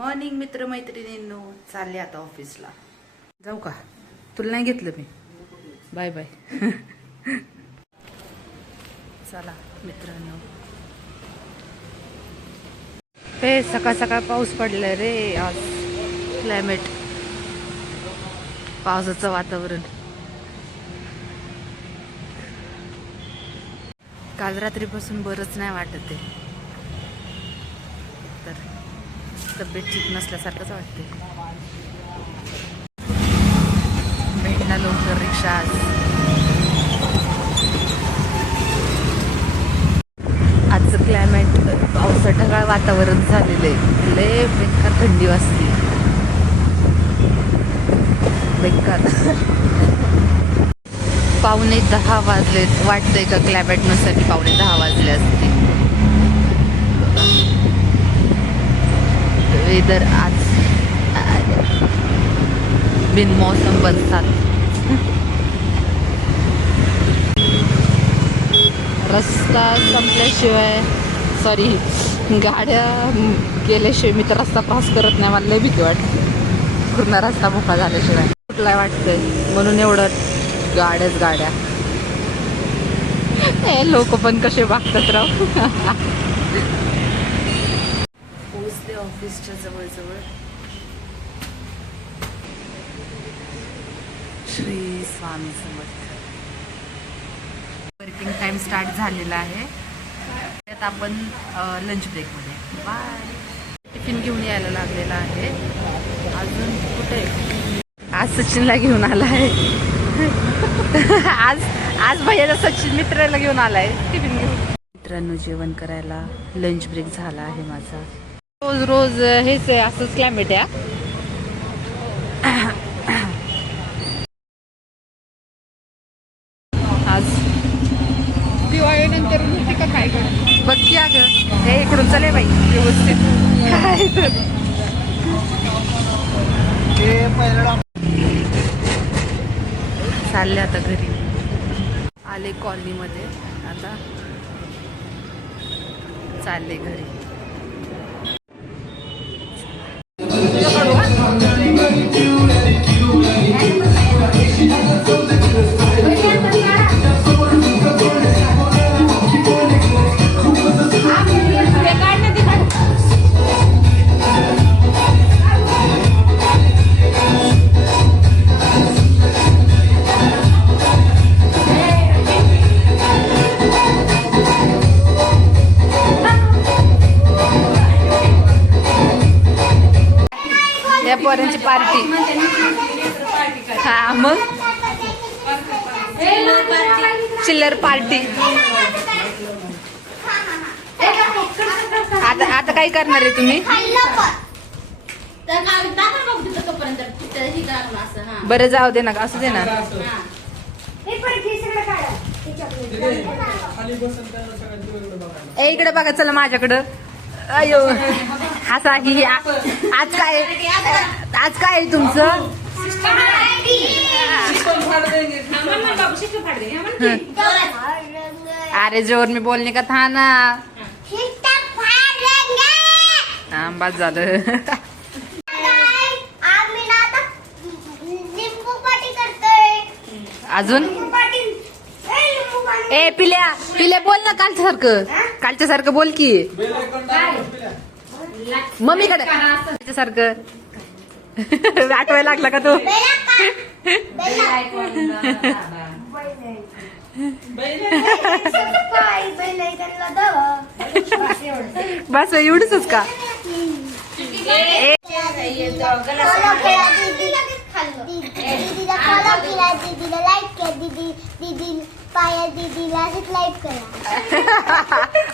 Morning मित्रमैत्रिणींनो, चालले आता ऑफिसला. जाऊ का? तुला नाही घेतलं मी. Bye bye. चला मित्रांनो. हे सकाळ सकाळ पाऊस पडलाय रे आज. क्लायमेट, पावसाचं वातावरण. काल रात्रीपासून बरंच नाही वाटत आहे. तर तब्येत ठीक नसल्यासारखंच वाटते. भेटला लवकर रिक्षा आज. आजचं क्लायमेट पावसा ढगाळ वातावरण झालेलं आहे. लय बेकार थंडी वाजते, बेकार. 9:45 वाजलेत. वाटतंय का क्लायमेट नुसार 9:45 वाजले असते. वेदर आज बिनमौसम बरसात. रस्ता संपल्याशिवाय, सॉरी, गाड्या गेल्याशिवाय मी तर रस्ता क्रॉस करत नाही. मला लय भीती वाटते पूर्ण रस्ता मोकळा झाल्याशिवाय. कुठलाय वाटतंय म्हणून एवढं गाड्याच गाड्या. हे लोक पण कसे वागतात राव. पोहोचले ऑफिसच्या जवळजवळ. Shri Swami Samarth. Working time start झालेला आहे. त्यात आपण लंच ब्रेकमध्ये. बाय. टिफिन घेऊन यायला लागलेला आहे. अजून कुठे? आज सचिनला घेऊन आला आहे. आज भैयाला सचिन मित्राला घेऊन आलाय टिफिन घेऊन. मित्रांनो, जेवण करायला लंच ब्रेक झाला आहे माझा. रोज रोज हेच आहे, असंच क्लायमेट आहे. आज दिवाळीनंतर का काय कर बघ की. अगं हे इकडून चले बाई व्यवस्थित. चालले आता घरी. आले कॉलनीमध्ये, आता चालले घरी. पोरांची पार्टी. हा मग चिल्लर पार्टी. आता काय करणार आहे तुम्ही? बरं जाऊ दे ना, असं दे ना. इकडे बघा, चला माझ्याकडं. अयो, असा ही आज काय आहे तुमचं? अरे जोर मी बोलणे का था ना. बस झालं. अजून ए पिल्या बोल ना, कालच्या सारखं बोल की. मम्मीकडे सारखं आठवायला लागला का तू? बस एवढंच का?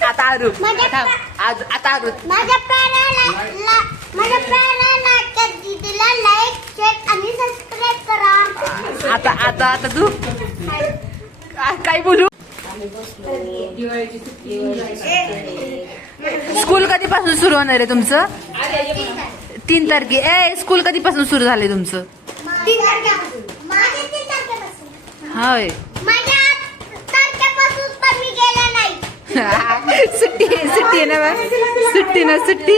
आता आरू आता आरू माझ्या दीदीला लाईक, शेअर आणि सबस्क्राईब करा. आता तू काय बोलू? स्कूल कधीपासून सुरू होणार आहे तुमचं? 3 तारखे. स्कूल कधीपासून सुरू झालंय तुमचं? 3 तारखेपासून. होय. सुट्टी आहे ना, सुट्टी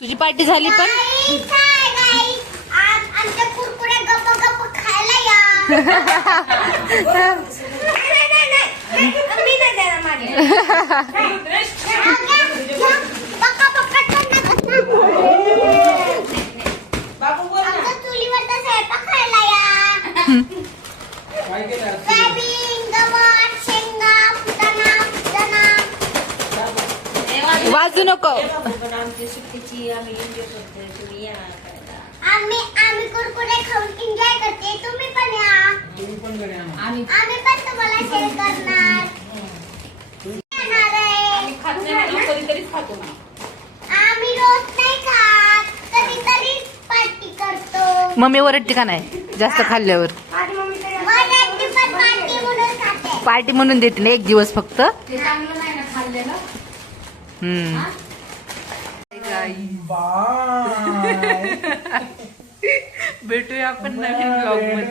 तुझी पार्टी झाली पण आमच्या कुरकुरे गप्प गप्प खायला या. मी नाही देणार माझे. आमच्या चुलीवरचा स्वयंपाक खायला या. सोयाबीन, गवार, शेंगा, फुटाणा. वाजू नको. आम्ही कुरकुरे खाऊन एन्जॉय करते. तुम्ही पण या. आम्ही पण तुम्हाला शेअर करणार. येणार आहे. आम्ही रोज नाही खात, कधीतरीच पार्टी करतो. मम्मी ओरडते का नाही जास्त खाल्ल्यावर? वरती पण पार्टी म्हणून खाते. पार्टी म्हणून देते ना एक दिवस फक्त. भेटूया आपण नवीन ब्लॉग मध्ये.